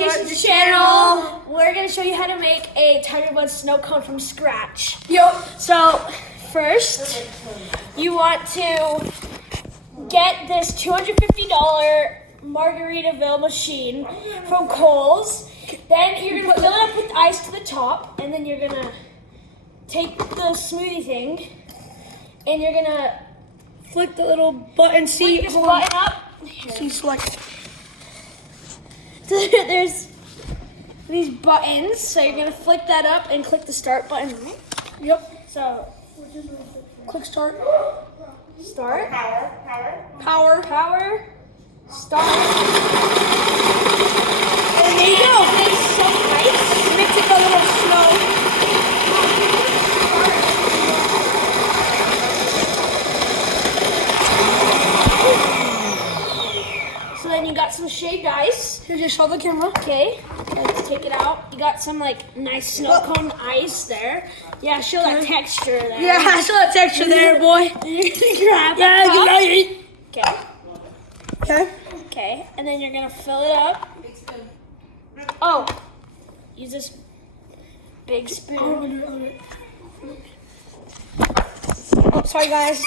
Jason's channel. We're gonna show you how to make a Tiger Blood snow cone from scratch. Yep. So first, you want to get this $250 Margaritaville machine from Kohl's. Then you're gonna fill it up with ice to the top, and then you're gonna take the smoothie thing, and you're gonna Flick the little button. See, flick this button up. see, select. There's these buttons, so you're gonna flick that up and click the start button. Yep. So Click start. start, Power. start. And there you go. It's so nice. Let me take a little snow. So then you got some shaved ice. Here, just show the camera. Okay, let's take it out. You got some like nice snow cone ice there. Yeah, show that texture there. Yeah, I saw that texture there, boy. You're gonna grab Yeah, the you top. got it. Okay, Okay. okay, and then you're gonna fill it up. Oh, use this big spoon. Oh, sorry, guys.